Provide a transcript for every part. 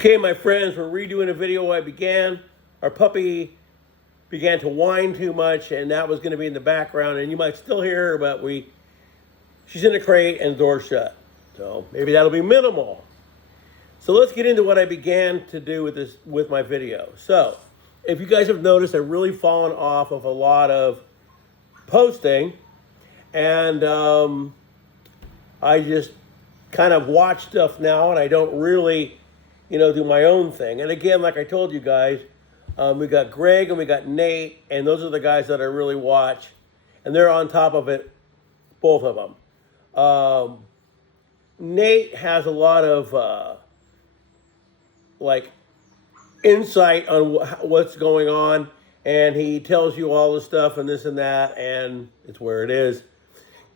Okay, my friends, we're redoing a video I began. Our puppy began to whine too much, and that was going to be in the background, and you might still hear her, but she's in a crate and the door shut. So maybe that'll be minimal. So let's get into what I began to do with my video. So if you guys have noticed, I've really fallen off of a lot of posting, and I just kind of watch stuff now, and I don't really, do my own thing. And again, like I told you guys, we got Greg and we got Nate, and those are the guys that I really watch, and they're on top of it, both of them. Nate has a lot of insight on what's going on, and he tells you all the stuff and this and that, and it's where it is.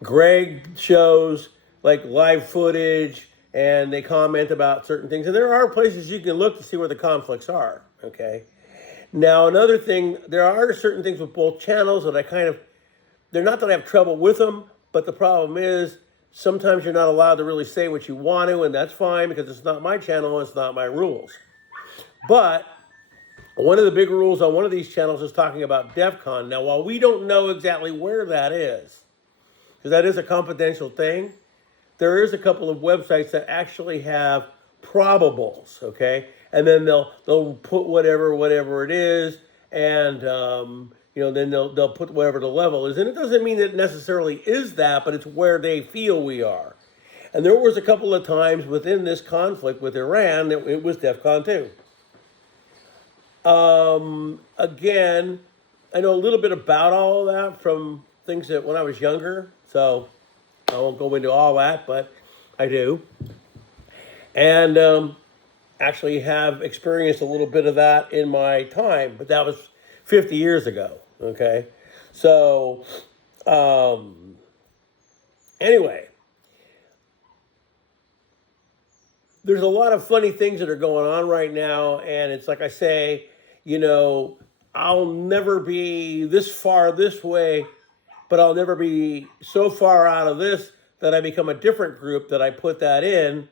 Greg shows live footage, and they comment about certain things, and there are places you can look to see where the conflicts are. Okay. Now, another thing, there are certain things with both channels that they're not that I have trouble with them, but the problem is sometimes you're not allowed to really say what you want to, and that's fine because it's not my channel and it's not my rules. But one of the big rules on one of these channels is talking about DEF CON. Now, while we don't know exactly where that is, because that is a confidential thing, there is a couple of websites that actually have probables, okay? And then they'll put whatever it is, and then they'll put whatever the level is. And it doesn't mean that it necessarily is that, but it's where they feel we are. And there was a couple of times within this conflict with Iran that it was DEF CON 2. Again, I know a little bit about all of that from things that when I was younger, so I won't go into all that, but I do. And actually have experienced a little bit of that in my time, but that was 50 years ago, okay? So, anyway, there's a lot of funny things that are going on right now, and it's like I say, I'll never be this far this way, but I'll never be so far out of this that I become a different group that I put that in,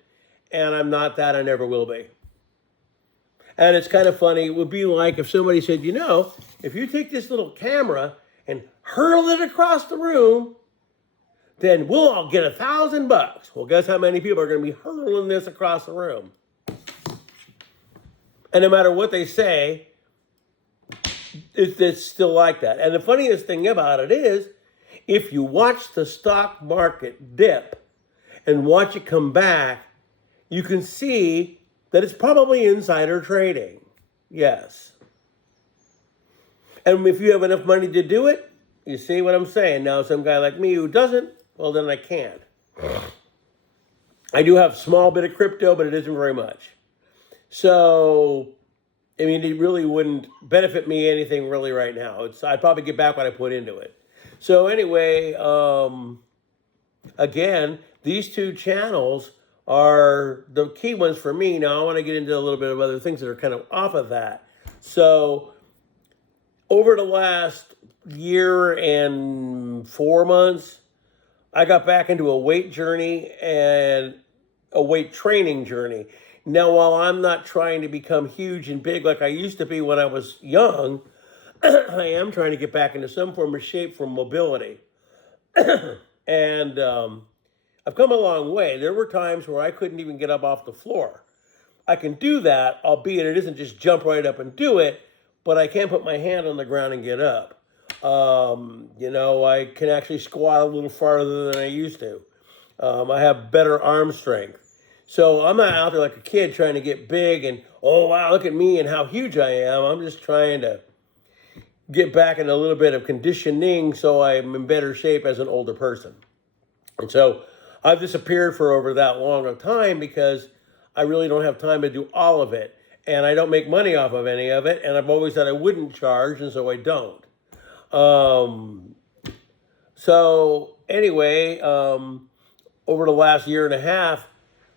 and I'm not that, I never will be. And it's kind of funny. It would be like if somebody said, if you take this little camera and hurl it across the room, then we'll all get $1,000. Well, guess how many people are going to be hurling this across the room? And no matter what they say, it's still like that. And the funniest thing about it is, if you watch the stock market dip and watch it come back, you can see that it's probably insider trading. Yes. And if you have enough money to do it, you see what I'm saying? Now, some guy like me who doesn't, well, then I can't. I do have a small bit of crypto, but it isn't very much. So, it really wouldn't benefit me anything really right now. I'd probably get back what I put into it. So anyway, again, these two channels are the key ones for me. Now, I want to get into a little bit of other things that are kind of off of that. So, over the last year and 4 months, I got back into a weight journey and a weight training journey. Now, while I'm not trying to become huge and big like I used to be when I was young, I am trying to get back into some form of shape for mobility. And I've come a long way. There were times where I couldn't even get up off the floor. I can do that, albeit it isn't just jump right up and do it, but I can put my hand on the ground and get up. I can actually squat a little farther than I used to. I have better arm strength. So I'm not out there like a kid trying to get big and, oh, wow, look at me and how huge I am. I'm just trying to get back in a little bit of conditioning so I'm in better shape as an older person. And so I've disappeared for over that long of time because I really don't have time to do all of it. And I don't make money off of any of it. And I've always said I wouldn't charge, and so I don't. So anyway, over the last year and a half,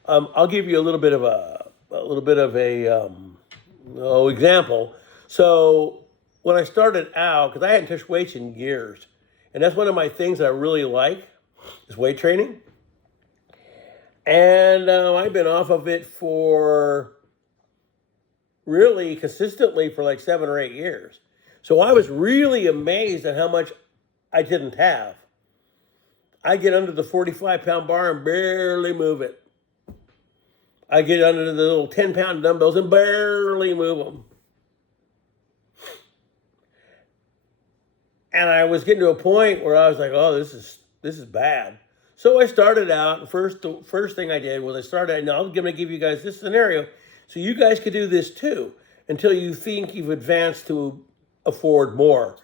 I'll give you a little bit of a example. So when I started out, because I hadn't touched weights in years, and that's one of my things that I really like is weight training. And I've been off of it for really consistently for like 7 or 8 years. So I was really amazed at how much I didn't have. I get under the 45-pound bar and barely move it. I get under the little 10-pound dumbbells and barely move them. And I was getting to a point where I was like, oh, this is bad. So I started out, the first thing I did was I started, now I'm going to give you guys this scenario so you guys could do this too until you think you've advanced to afford more.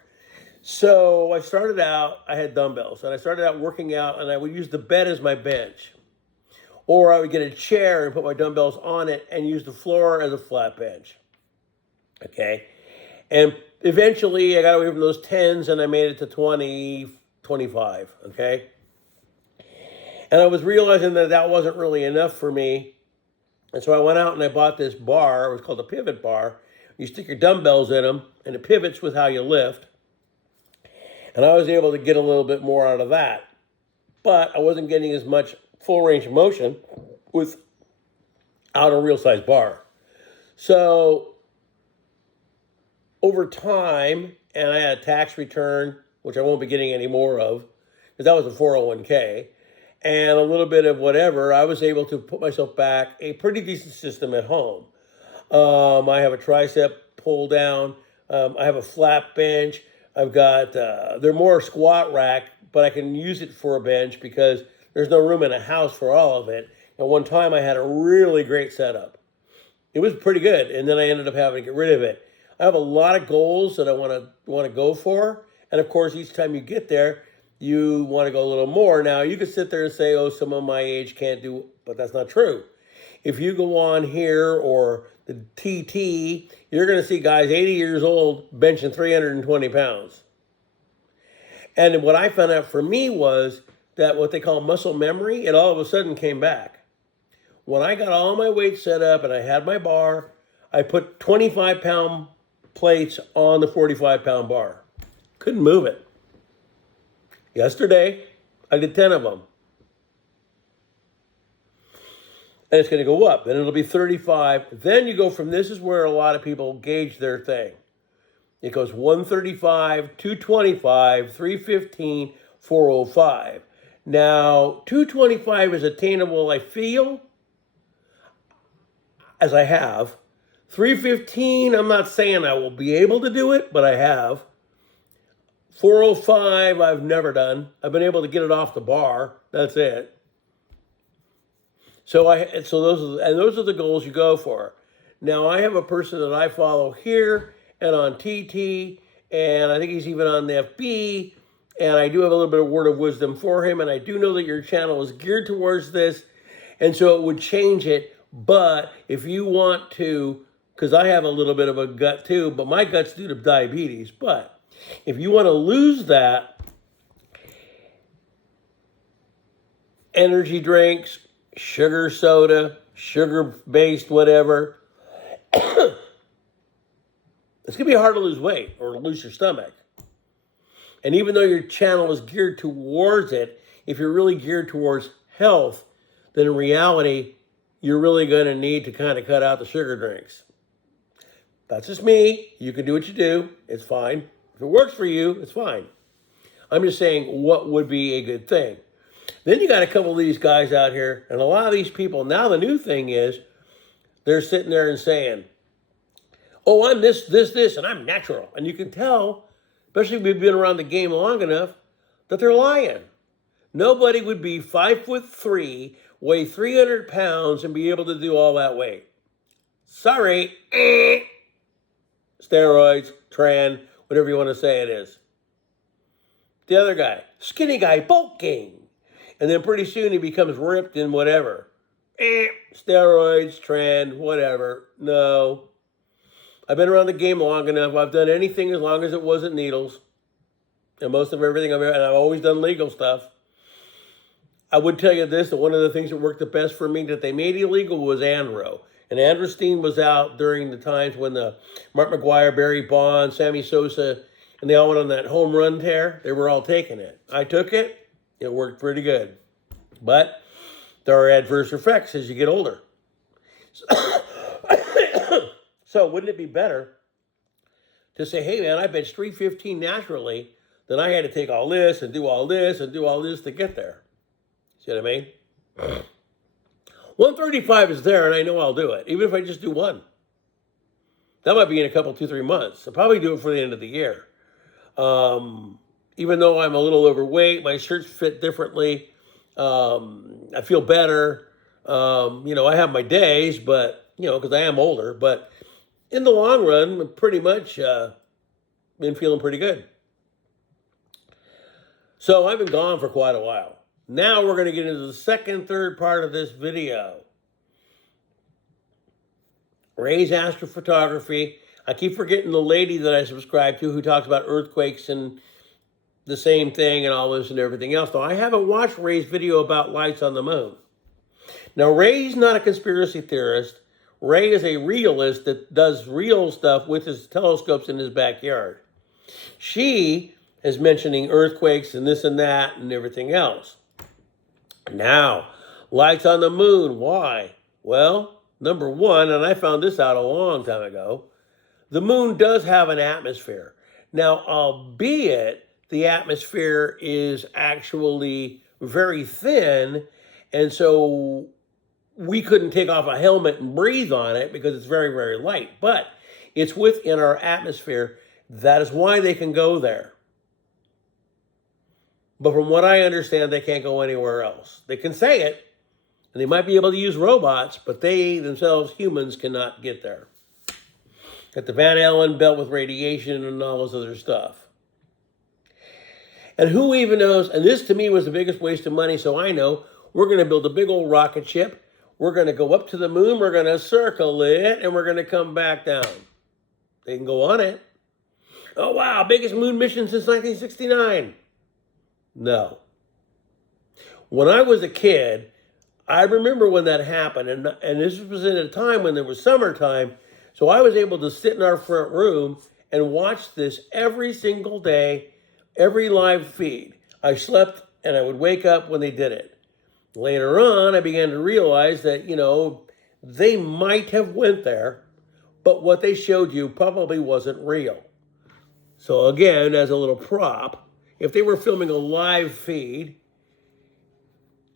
So I started out, I had dumbbells, and I started out working out, and I would use the bed as my bench. Or I would get a chair and put my dumbbells on it and use the floor as a flat bench. Okay? And eventually I got away from those 10s and I made it to 20, 25. Okay? And I was realizing that that wasn't really enough for me. And so I went out and I bought this bar. It was called a pivot bar. You stick your dumbbells in them and it pivots with how you lift. And I was able to get a little bit more out of that. But I wasn't getting as much full range of motion without a real size bar. So over time, and I had a tax return, which I won't be getting any more of, because that was a 401k, and a little bit of whatever, I was able to put myself back a pretty decent system at home. I have a tricep pull down. I have a flat bench. I've got, they're more squat rack, but I can use it for a bench because there's no room in a house for all of it. At one time, I had a really great setup. It was pretty good, and then I ended up having to get rid of it. I have a lot of goals that I want to go for, and of course, each time you get there, you want to go a little more. Now, you could sit there and say, oh, someone my age can't do, but that's not true. If you go on here or the TT, you're going to see guys 80 years old benching 320 pounds. And what I found out for me was that what they call muscle memory, it all of a sudden came back. When I got all my weights set up and I had my bar, I put 25-pound plates on the 45-pound bar. Couldn't move it. Yesterday, I did 10 of them. And it's going to go up. Then it'll be 35. Then you go from, this is where a lot of people gauge their thing. It goes 135, 225, 315, 405. Now, 225 is attainable, I feel, as I have. 315, I'm not saying I will be able to do it, but I have. 405, I've never done. I've been able to get it off the bar. That's it. So those are the goals you go for. Now, I have a person that I follow here and on TT, and I think he's even on the FB, and I do have a little bit of word of wisdom for him, and I do know that your channel is geared towards this, and so it would change it. But if you want to, because I have a little bit of a gut too, but my gut's due to diabetes, but if you want to lose that, energy drinks, sugar soda, sugar-based whatever, it's going to be hard to lose weight or lose your stomach. And even though your channel is geared towards it, if you're really geared towards health, then in reality, you're really going to need to kind of cut out the sugar drinks. That's just me. You can do what you do. It's fine. If it works for you, it's fine. I'm just saying what would be a good thing. Then you got a couple of these guys out here, and a lot of these people, now the new thing is, they're sitting there and saying, oh, I'm this, and I'm natural. And you can tell, especially if you've been around the game long enough, that they're lying. Nobody would be 5'3", weigh 300 pounds, and be able to do all that weight. Sorry. Steroids, tren, whatever you want to say it is. The other guy, skinny guy, bulking. And then pretty soon he becomes ripped and whatever. Steroids, tren, whatever. No. I've been around the game long enough. I've done anything as long as it wasn't needles. And most of everything and I've always done legal stuff. I would tell you this, that one of the things that worked the best for me that they made illegal was Andro. And Androstein was out during the times when the Mark McGuire, Barry Bonds, Sammy Sosa, and they all went on that home run tear. They were all taking it. I took it. It worked pretty good. But there are adverse effects as you get older. So wouldn't it be better to say, hey man, I bench 315 naturally, then I had to take all this and do all this and do all this to get there. See what I mean? 135 is there and I know I'll do it, even if I just do one. That might be in a couple, 2-3 months. I'll probably do it for the end of the year. Even though I'm a little overweight, my shirts fit differently. I feel better. I have my days, but, because I am older. But in the long run, pretty much been feeling pretty good. So I've been gone for quite a while. Now we're going to get into the second, third part of this video. Ray's Astrophotography. I keep forgetting the lady that I subscribe to who talks about earthquakes and the same thing and all this and everything else. Now, I haven't watched Ray's video about lights on the moon. Now, Ray's not a conspiracy theorist. Ray is a realist that does real stuff with his telescopes in his backyard. She is mentioning earthquakes and this and that and everything else. Now, lights on the moon, why? Well, number one, and I found this out a long time ago, the moon does have an atmosphere. Now, albeit the atmosphere is actually very thin, and so we couldn't take off a helmet and breathe on it because it's very, very light. But it's within our atmosphere. That is why they can go there. But from what I understand, they can't go anywhere else. They can say it, and they might be able to use robots, but they themselves, humans, cannot get there. Got the Van Allen belt with radiation and all this other stuff. And who even knows, and this to me was the biggest waste of money, so I know, we're going to build a big old rocket ship. We're going to go up to the moon, we're going to circle it, and we're going to come back down. They can go on it. Oh wow, biggest moon mission since 1969. No. When I was a kid, I remember when that happened, and this was in a time when there was summertime, so I was able to sit in our front room and watch this every single day, every live feed. I slept and I would wake up when they did it. Later on, I began to realize that, they might have went there, but what they showed you probably wasn't real. So again, as a little prop, if they were filming a live feed,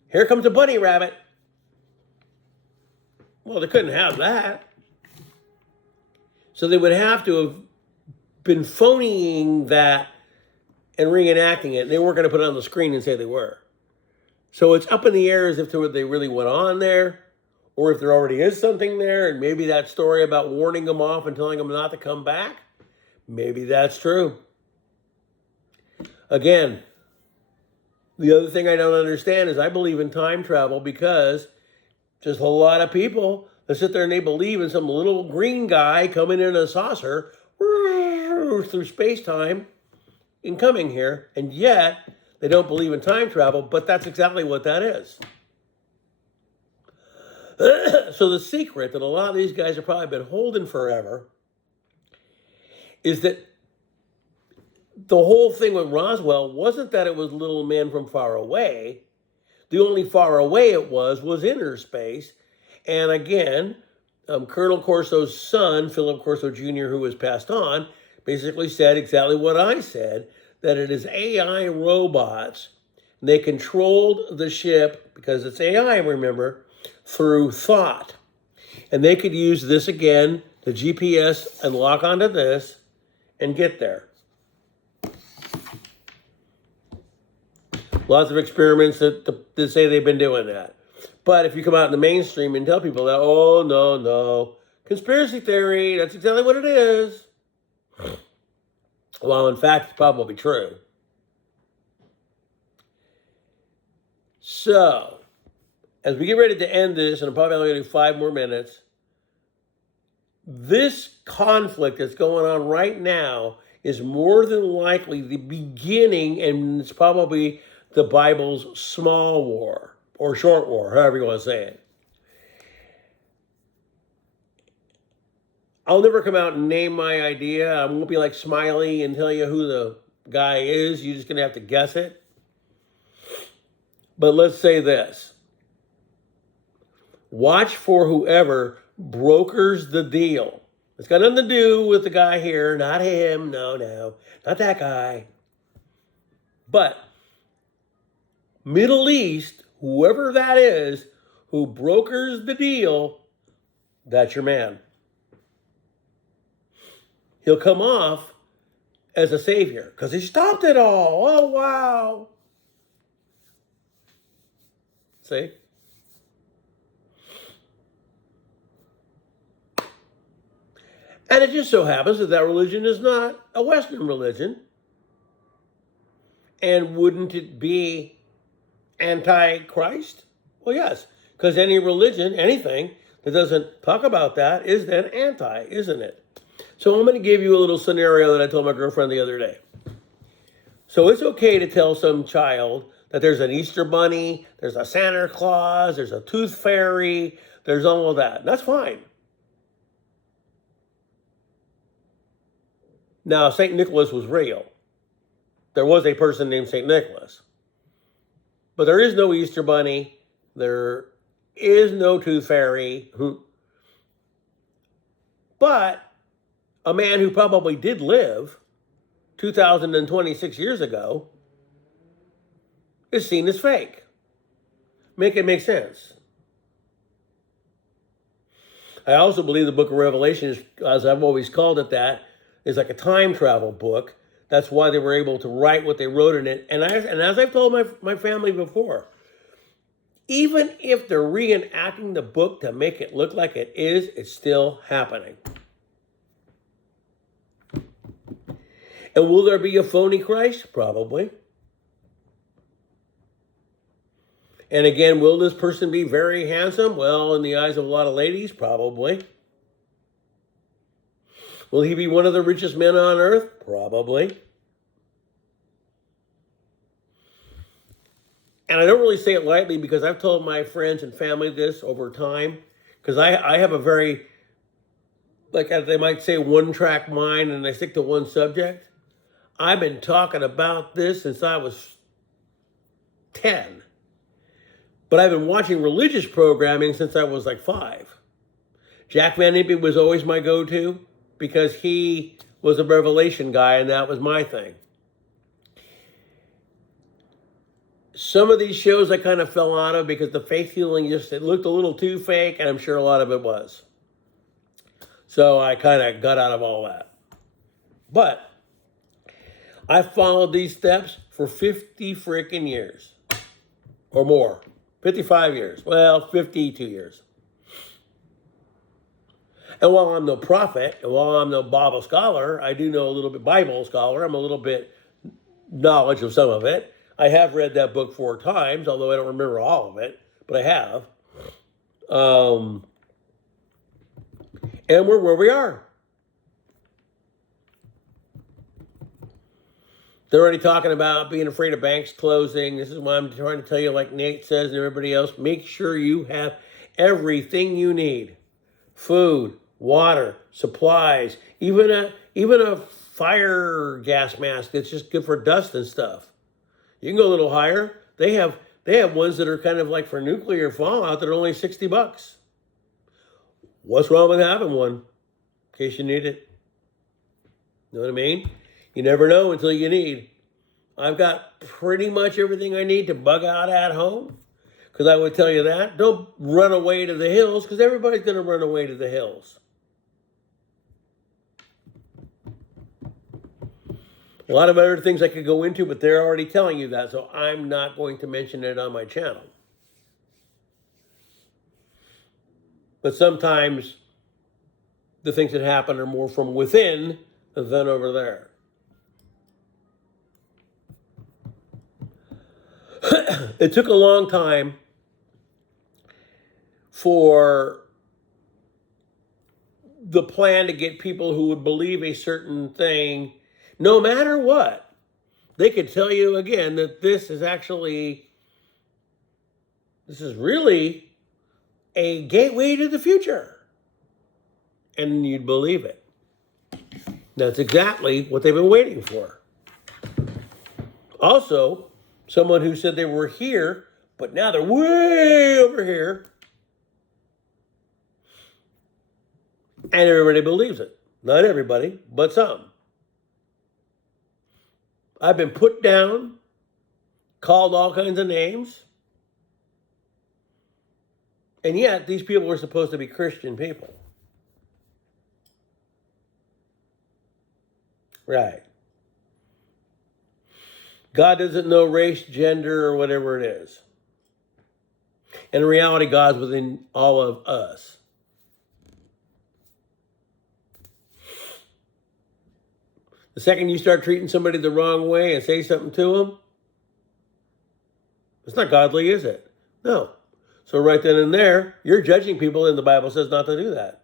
here comes a bunny rabbit. Well, they couldn't have that. So they would have to have been phoning that and reenacting it. They weren't going to put it on the screen and say they were. So it's up in the air as if they really went on there, or if there already is something there, and maybe that story about warning them off and telling them not to come back, maybe that's true. Again, the other thing I don't understand is I believe in time travel because just a lot of people that sit there and they believe in some little green guy coming in a saucer through space-time and coming here, and yet they don't believe in time travel, but that's exactly what that is. So the secret that a lot of these guys have probably been holding forever is that the whole thing with Roswell wasn't that it was little men from far away. The only far away it was inner space. And again, Colonel Corso's son, Philip Corso Jr., who was passed on, basically said exactly what I said, that it is AI robots. And they controlled the ship, because it's AI, remember, through thought. And they could use this again, the GPS, and lock onto this and get there. Lots of experiments that say they've been doing that. But if you come out in the mainstream and tell people that, oh, no, conspiracy theory, that's exactly what it is. Well, in fact, it's probably true. So, as we get ready to end this, and I'm probably only going to do 5 more minutes, this conflict that's going on right now is more than likely the beginning, and it's probably the Bible's small war, or short war, however you want to say it. I'll never come out and name my idea. I won't be like Smiley and tell you who the guy is. You're just going to have to guess it. But let's say this. Watch for whoever brokers the deal. It's got nothing to do with the guy here, not him, no, not that guy. But Middle East, whoever that is, who brokers the deal, that's your man. He'll come off as a savior because he stopped it all. Oh, wow. See? And it just so happens that that religion is not a Western religion. And wouldn't it be anti-Christ? Well, yes, because any religion, anything that doesn't talk about that is then anti, isn't it? So I'm going to give you a little scenario that I told my girlfriend the other day. So it's okay to tell some child that there's an Easter bunny, there's a Santa Claus, there's a tooth fairy, there's all of that. That's fine. Now, St. Nicholas was real. There was a person named St. Nicholas. But there is no Easter bunny. There is no tooth fairy. But a man who probably did live 2,026 years ago is seen as fake. Make it make sense. I also believe the book of Revelation, is, as I've always called it that, is like a time travel book. That's why they were able to write what they wrote in it. And as I've told my family before, even if they're reenacting the book to make it look like it is, it's still happening. And will there be a phony Christ? Probably. And again, will this person be very handsome? Well, in the eyes of a lot of ladies, probably. Will he be one of the richest men on earth? Probably. And I don't really say it lightly because I've told my friends and family this over time. Because I have a very, like they might say, one-track mind and I stick to one subject. I've been talking about this since I was 10. But I've been watching religious programming since I was like 5. Jack Van Impe was always my go-to because he was a Revelation guy and that was my thing. Some of these shows I kind of fell out of because the faith healing just, it looked a little too fake, and I'm sure a lot of it was. So I kind of got out of all that. But I followed these steps for 50 freaking years or more. 55 years. Well, 52 years. And while I'm no prophet, and while I'm no Bible scholar, I do know a little bit Bible scholar. I'm a little bit knowledge of some of it. I have read that book 4 times, although I don't remember all of it, but I have. And we're where we are. They're already talking about being afraid of banks closing. This is why I'm trying to tell you, like Nate says and everybody else, make sure you have everything you need. Food, water, supplies, even a fire gas mask that's just good for dust and stuff. You can go a little higher. They have ones that are kind of like for nuclear fallout that are only $60. What's wrong with having one? In case you need it. You know what I mean? You never know until you need. I've got pretty much everything I need to bug out at home. Because I would tell you that. Don't run away to the hills, because everybody's going to run away to the hills. A lot of other things I could go into, but they're already telling you that, so I'm not going to mention it on my channel. But sometimes the things that happen are more from within than over there. It took a long time for the plan to get people who would believe a certain thing, no matter what. They could tell you again that this is really a gateway to the future. And you'd believe it. That's exactly what they've been waiting for. Also, someone who said they were here, but now they're way over here. And everybody believes it. Not everybody, but some. I've been put down, called all kinds of names. And yet, these people were supposed to be Christian people. Right. God doesn't know race, gender, or whatever it is. And in reality, God's within all of us. The second you start treating somebody the wrong way and say something to them, it's not godly, is it? No. So right then and there, you're judging people, and the Bible says not to do that.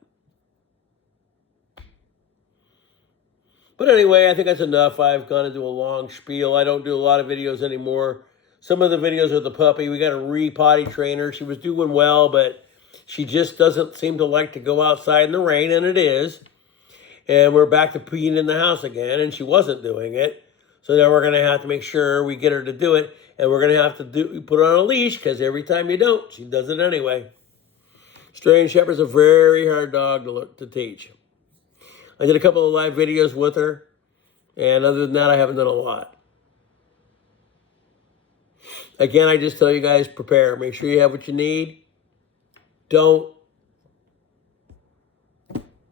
But anyway, I think that's enough. I've gone into a long spiel. I don't do a lot of videos anymore. Some of the videos of the puppy, we got a re-potty trainer. She was doing well, but she just doesn't seem to like to go outside in the rain, and it is. And we're back to peeing in the house again, and she wasn't doing it. So now we're going to have to make sure we get her to do it, and we're going to have to put her on a leash, because every time you don't, she does it anyway. Australian Shepherd's a very hard dog to teach. I did a couple of live videos with her, and other than that, I haven't done a lot. Again, I just tell you guys, prepare. Make sure you have what you need. Don't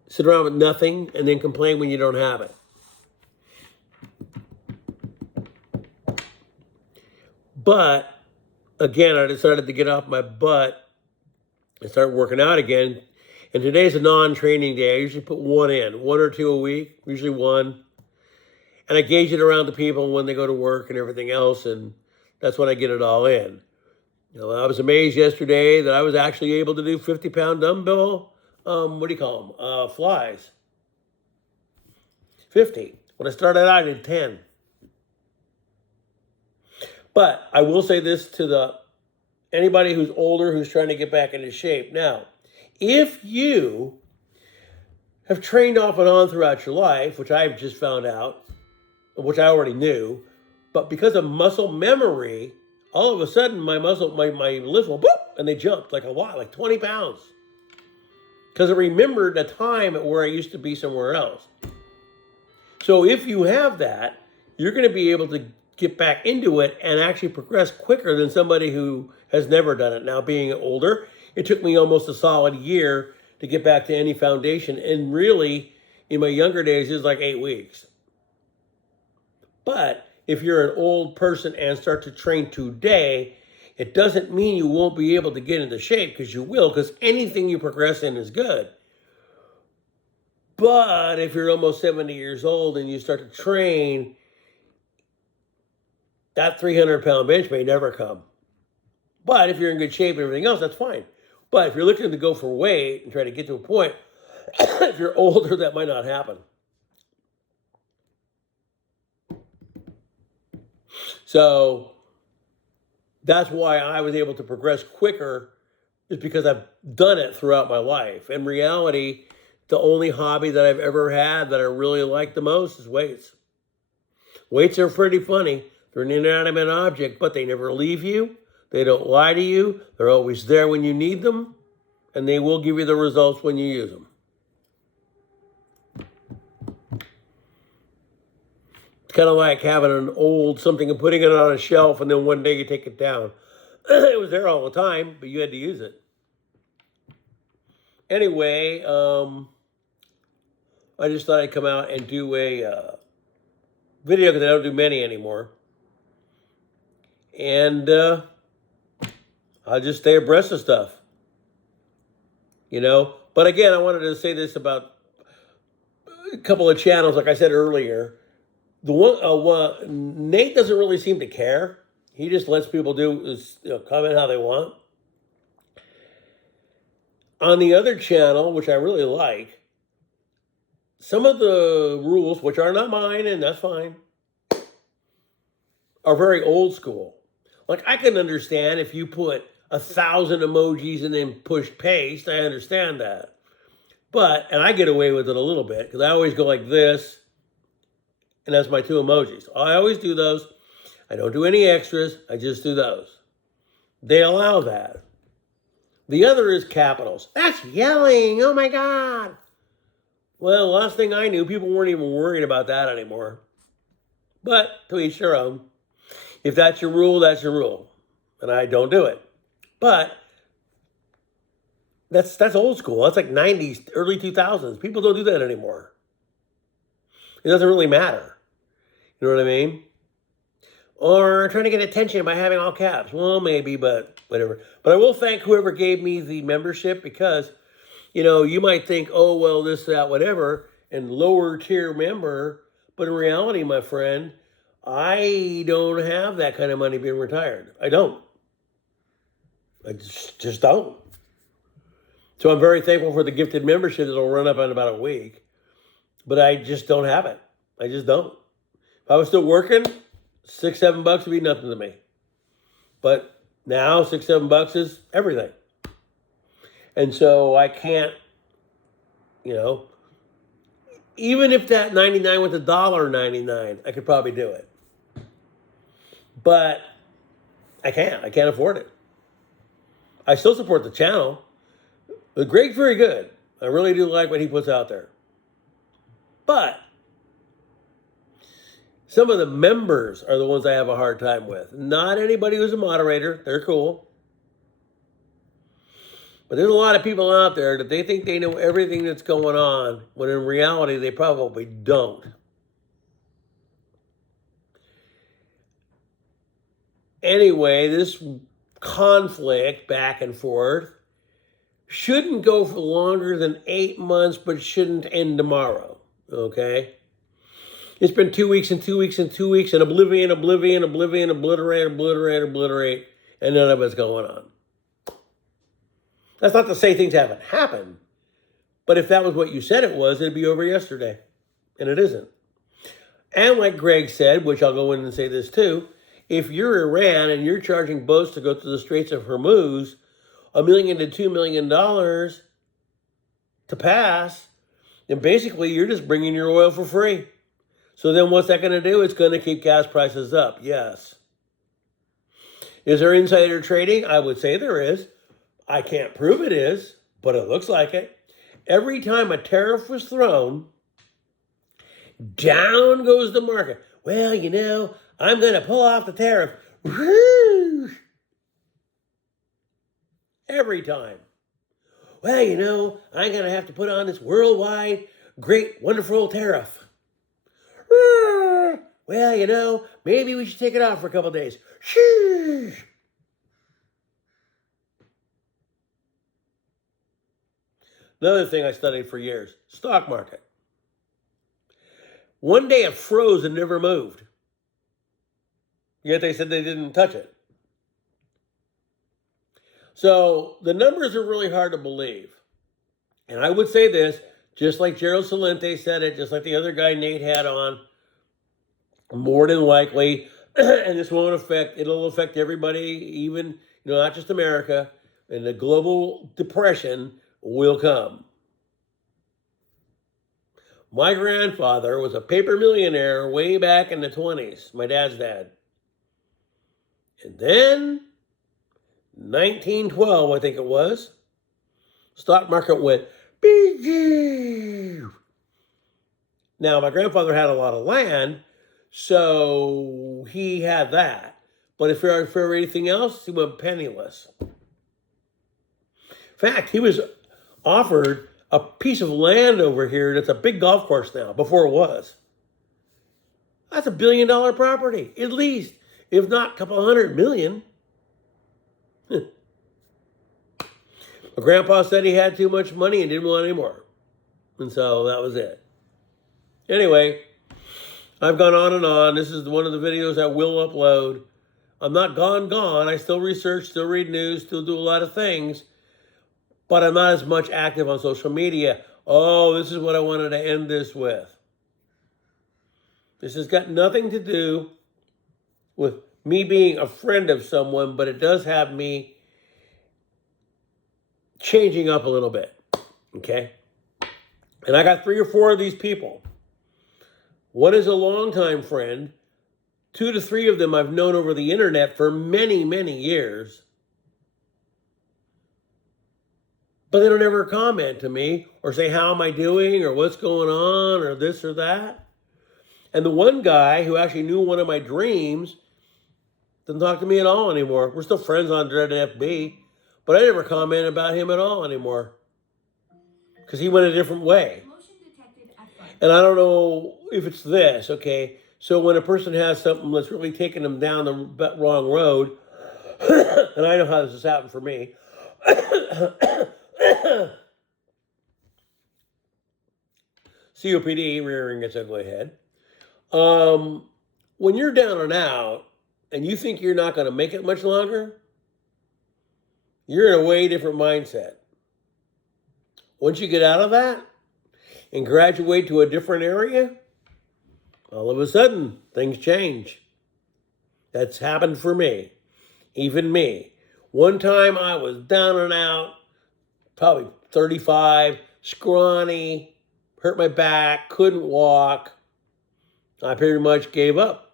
sit around with nothing and then complain when you don't have it. But, again, I decided to get off my butt and start working out again. And today's a non-training day. I usually put one or two a week, usually one. And I gauge it around the people when they go to work and everything else, and that's when I get it all in. You know, I was amazed yesterday that I was actually able to do 50-pound dumbbell, flies. 50. When I started out, I did 10. But I will say this to anybody who's older who's trying to get back into shape. Now, if you have trained off and on throughout your life, which I've just found out, which I already knew, but because of muscle memory, all of a sudden my lifts went boop, and they jumped like a lot, like 20 pounds. Because I remembered a time where I used to be somewhere else. So if you have that, you're going to be able to get back into it and actually progress quicker than somebody who has never done it. Now, being older, it took me almost a solid year to get back to any foundation. And really, in my younger days, it was like 8 weeks. But if you're an old person and start to train today, it doesn't mean you won't be able to get into shape, because you will, because anything you progress in is good. But if you're almost 70 years old and you start to train, that 300-pound bench may never come. But if you're in good shape and everything else, that's fine. But if you're looking to go for weight and try to get to a point, if you're older, that might not happen. So that's why I was able to progress quicker, is because I've done it throughout my life. In reality, the only hobby that I've ever had that I really like the most is weights. Weights are pretty funny. They're an inanimate object, but they never leave you. They don't lie to you. They're always there when you need them, and they will give you the results when you use them. It's kind of like having an old something and putting it on a shelf, and then one day you take it down. It was there all the time, but you had to use it. Anyway, I just thought I'd come out and do a video, because I don't do many anymore. And I'll just stay abreast of stuff. You know? But again, I wanted to say this about a couple of channels, like I said earlier. The one Nate doesn't really seem to care. He just lets people comment how they want. On the other channel, which I really like, some of the rules, which are not mine, and that's fine, are very old school. Like, I can understand if you put 1,000 emojis and then push paste. I understand that. And I get away with it a little bit, because I always go like this, and that's my 2 emojis. I always do those. I don't do any extras. I just do those. They allow that. The other is capitals. That's yelling. Oh, my God. Well, last thing I knew, people weren't even worried about that anymore. But to each their own. If that's your rule, that's your rule. And I don't do it. But that's old school. That's like 90s, early 2000s. People don't do that anymore. It doesn't really matter. You know what I mean? Or trying to get attention by having all caps. Well, maybe, but whatever. But I will thank whoever gave me the membership because, you might think, oh, well, this, that, whatever, and lower tier member. But in reality, my friend, I don't have that kind of money being retired. I don't. I just don't. So I'm very thankful for the gifted membership that'll run up in about a week. But I just don't have it. I just don't. If I was still working, $6, $7 would be nothing to me. But now $6, $7 is everything. And so I can't, even if that 99 went to $1.99, I could probably do it. But I can't afford it. I still support the channel. But Greg's very good. I really do like what he puts out there. But some of the members are the ones I have a hard time with. Not anybody who's a moderator. They're cool. But there's a lot of people out there that they think they know everything that's going on, when in reality, they probably don't. Anyway, this conflict back and forth shouldn't go for longer than 8 months, but shouldn't end tomorrow, okay? It's been 2 weeks and 2 weeks and 2 weeks, and oblivion, obliterate, and none of it's going on. That's not to say things haven't happened, but if that was what you said it was, it'd be over yesterday, and it isn't. And like Greg said, which I'll go in and say this too, if you're Iran and you're charging boats to go through the Straits of Hormuz, $1 million to $2 million to pass, then basically you're just bringing your oil for free. So then what's that going to do? It's going to keep gas prices up, yes. Is there insider trading? I would say there is. I can't prove it is, but it looks like it. Every time a tariff was thrown, down goes the market. Well, I'm going to pull off the tariff. Woo! Every time. Well, I'm going to have to put on this worldwide, great, wonderful tariff. Well, maybe we should take it off for a couple of days. Another thing I studied for years, stock market. One day it froze and never moved. Yet they said they didn't touch it. So the numbers are really hard to believe. And I would say this, just like Gerald Celente said it, just like the other guy Nate had on, more than likely, and this won't it'll affect everybody, even, not just America, and the global depression will come. My grandfather was a paper millionaire way back in the 20s, my dad's dad. And then, 1912, I think it was, stock market went, beep. Now, my grandfather had a lot of land, so he had that. But if for anything else, he went penniless. In fact, he was offered a piece of land over here that's a big golf course now, before it was. That's $1 billion property, at least, if not a couple $100 million. My grandpa said he had too much money and didn't want any more. And so that was it. Anyway, I've gone on and on. This is one of the videos I will upload. I'm not gone. I still research, still read news, still do a lot of things. But I'm not as much active on social media. Oh, this is what I wanted to end this with. This has got nothing to do with me being a friend of someone, but it does have me changing up a little bit, okay? And I got 3 or 4 of these people. One is a longtime friend. 2 to 3 of them I've known over the internet for many, many years. But they don't ever comment to me or say, how am I doing, or what's going on, or this or that. And the one guy who actually knew one of my dreams doesn't talk to me at all anymore. We're still friends on Dreaded FB, but I never comment about him at all anymore because he went a different way. And I don't know if it's this, okay? So when a person has something that's really taking them down the wrong road, and I know how this has happened for me, COPD, rearing its ugly head. When you're down and out and you think you're not going to make it much longer, you're in a way different mindset. Once you get out of that and graduate to a different area, all of a sudden things change. That's happened for me, even me. One time I was down and out, probably 35, scrawny, hurt my back, couldn't walk. I pretty much gave up.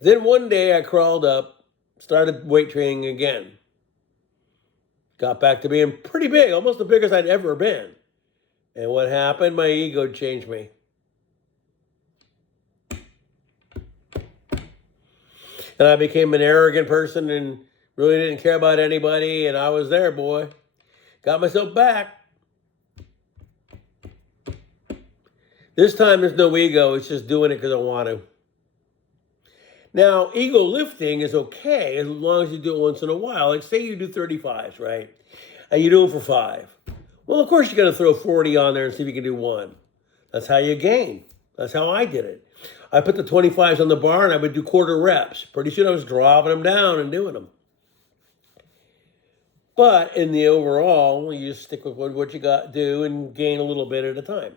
Then one day I crawled up, started weight training again. Got back to being pretty big, almost the biggest I'd ever been. And what happened? My ego changed me. And I became an arrogant person and really didn't care about anybody. And I was there, boy. Got myself back. This time there's no ego. It's just doing it because I want to. Now, ego lifting is okay as long as you do it once in a while. Like say you do 35s, right? And you do them for 5. Well, of course you're going to throw 40 on there and see if you can do 1. That's how you gain. That's how I did it. I put the 25s on the bar and I would do quarter reps. Pretty soon I was dropping them down and doing them. But in the overall, you just stick with what you got to do and gain a little bit at a time.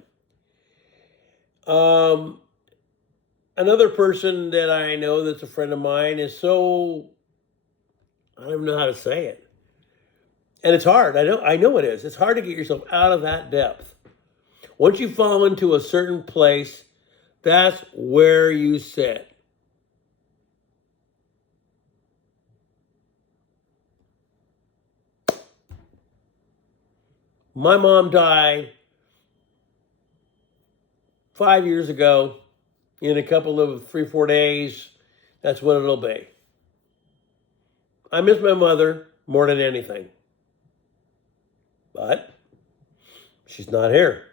Another person that I know that's a friend of mine is so, I don't even know how to say it. And it's hard. I know it is. It's hard to get yourself out of that depth. Once you fall into a certain place, that's where you sit. My mom died 5 years ago. In a couple of 3-4 days, that's what it'll be. I miss my mother more than anything. But she's not here.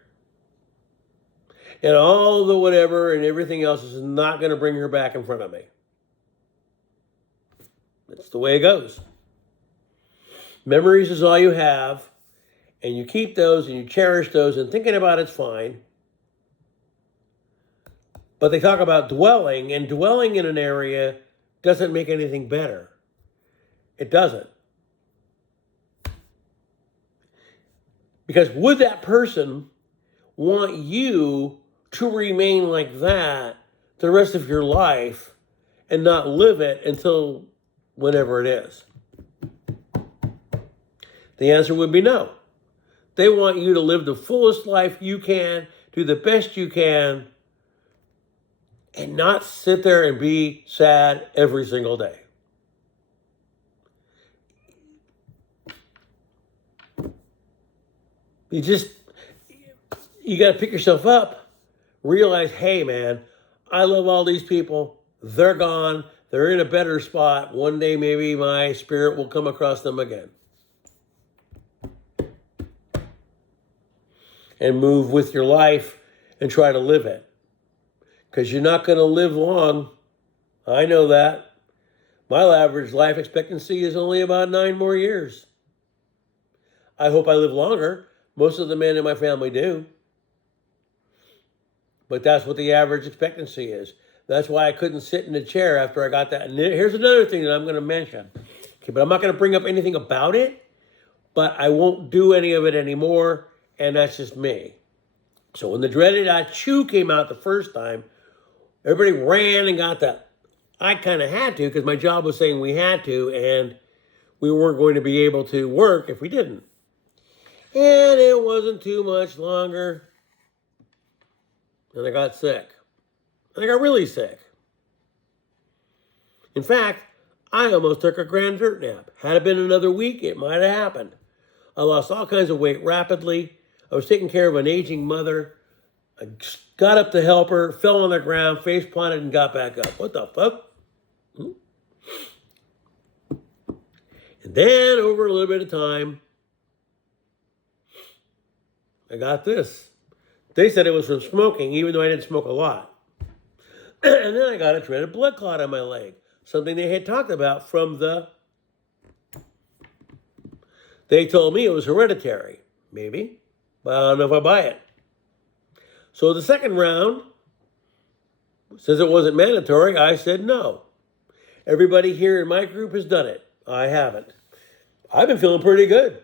And all the whatever and everything else is not going to bring her back in front of me. That's the way it goes. Memories is all you have, and you keep those and you cherish those, and thinking about it's fine. But they talk about dwelling, and dwelling in an area doesn't make anything better. It doesn't. Because would that person want you to remain like that the rest of your life and not live it until whenever it is? The answer would be no. They want you to live the fullest life you can, do the best you can, and not sit there and be sad every single day. You got to pick yourself up, realize, hey man, I love all these people. They're gone. They're in a better spot. One day maybe my spirit will come across them again. And move with your life and try to live it. Because you're not going to live long. I know that. My average life expectancy is only about 9 more years. I hope I live longer. Most of the men in my family do. But that's what the average expectancy is. That's why I couldn't sit in a chair after I got that. And here's another thing that I'm going to mention. Okay, but I'm not going to bring up anything about it. But I won't do any of it anymore. And that's just me. So when the dreaded Achoo came out the first time, everybody ran and got that. I kind of had to because my job was saying we had to, and we weren't going to be able to work if we didn't. And it wasn't too much longer, and I got sick. And I got really sick. In fact, I almost took a grand dirt nap. Had it been another week, it might have happened. I lost all kinds of weight rapidly. I was taking care of an aging mother. I got up to help her, fell on the ground, face planted, and got back up. What the fuck? And then, over a little bit of time, I got this. They said it was from smoking, even though I didn't smoke a lot. And then I got a dreaded blood clot on my leg, something they had talked about from the... They told me it was hereditary, maybe, but I don't know if I buy it. So the second round, since it wasn't mandatory, I said no. Everybody here in my group has done it. I haven't. I've been feeling pretty good.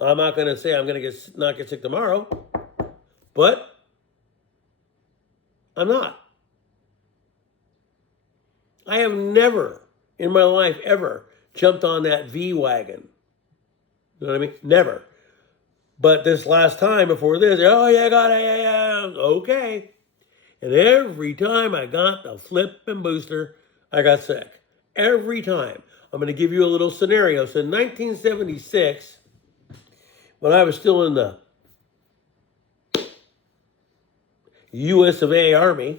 I'm not going to say I'm going to not get sick tomorrow, but I'm not. I have never in my life ever jumped on that V wagon. You know what I mean? Never. But this last time before this, oh yeah, got it, yeah, okay. And every time I got the flipping booster, I got sick. Every time. I'm going to give you a little scenario. So in 1976, when I was still in the US of A Army,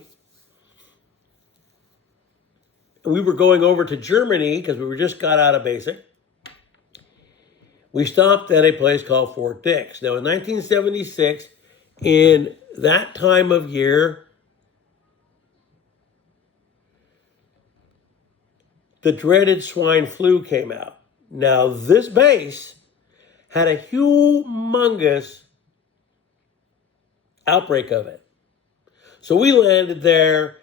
we were going over to Germany because we just got out of basic. We stopped at a place called Fort Dix. Now in 1976, in that time of year, the dreaded swine flu came out. Now this base had a humongous outbreak of it. So we landed there,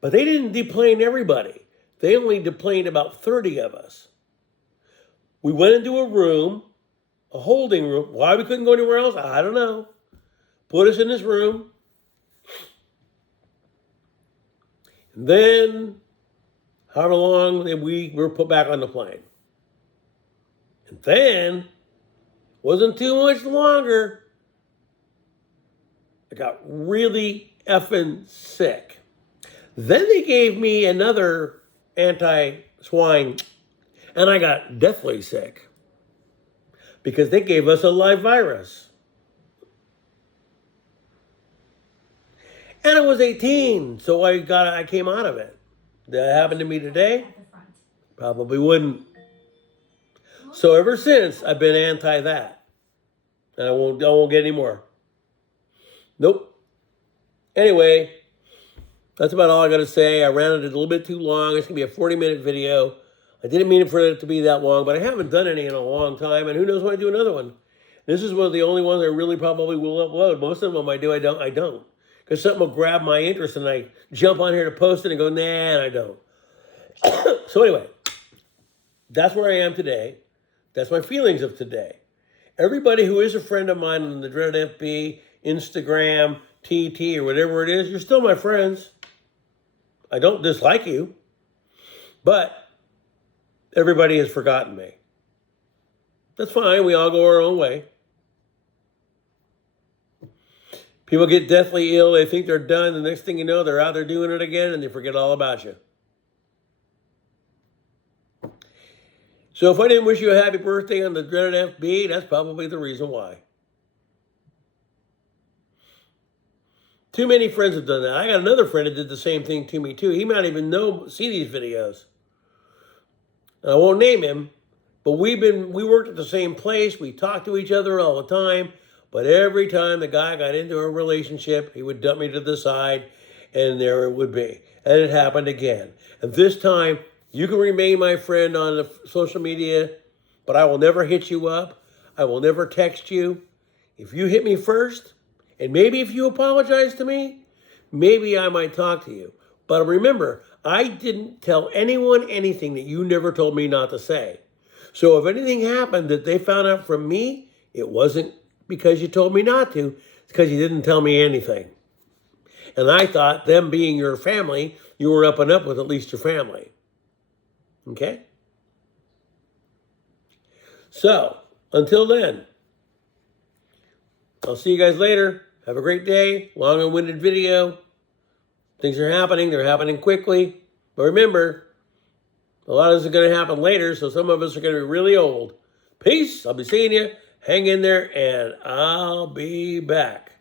but they didn't deplane everybody. They only deplaned about 30 of us. We went into a room, a holding room. Why we couldn't go anywhere else, I don't know. Put us in this room. And then, however long, we were put back on the plane. And then, wasn't too much longer, I got really effing sick. Then they gave me another anti-swine, and I got deathly sick because they gave us a live virus. And I was 18, so I came out of it. Did that happen to me today? Probably wouldn't. So ever since, I've been anti that. And I won't get any more. Nope. Anyway, that's about all I got to say. I ran it a little bit too long. It's going to be a 40-minute video. I didn't mean for it to be that long, but I haven't done any in a long time, and who knows when I do another one. This is one of the only ones I really probably will upload. Most of them I do, I don't. Because something will grab my interest, and I jump on here to post it and go, nah, and I don't. So anyway, that's where I am today. That's my feelings of today. Everybody who is a friend of mine on the Dreaded FB, Instagram, TT, or whatever it is, you're still my friends. I don't dislike you, but everybody has forgotten me. That's fine. We all go our own way. People get deathly ill. They think they're done. The next thing you know, they're out there doing it again, and they forget all about you. So if I didn't wish you a happy birthday on the Dreaded FB, that's probably the reason why. Too many friends have done that. I got another friend that did the same thing to me, too. He might even see these videos. I won't name him, but we worked at the same place. We talked to each other all the time. But every time the guy got into a relationship, he would dump me to the side, and there it would be. And it happened again. And this time, you can remain my friend on the social media, but I will never hit you up. I will never text you. If you hit me first, and maybe if you apologize to me, maybe I might talk to you. But remember, I didn't tell anyone anything that you never told me not to say. So if anything happened that they found out from me, it wasn't because you told me not to. It's because you didn't tell me anything. And I thought, them being your family, you were up and up with at least your family. Okay? So, until then, I'll see you guys later. Have a great day. Long and winded video. Things are happening. They're happening quickly. But remember, a lot of this is going to happen later, so some of us are going to be really old Peace. I'll be seeing you. Hang in there, and I'll be back.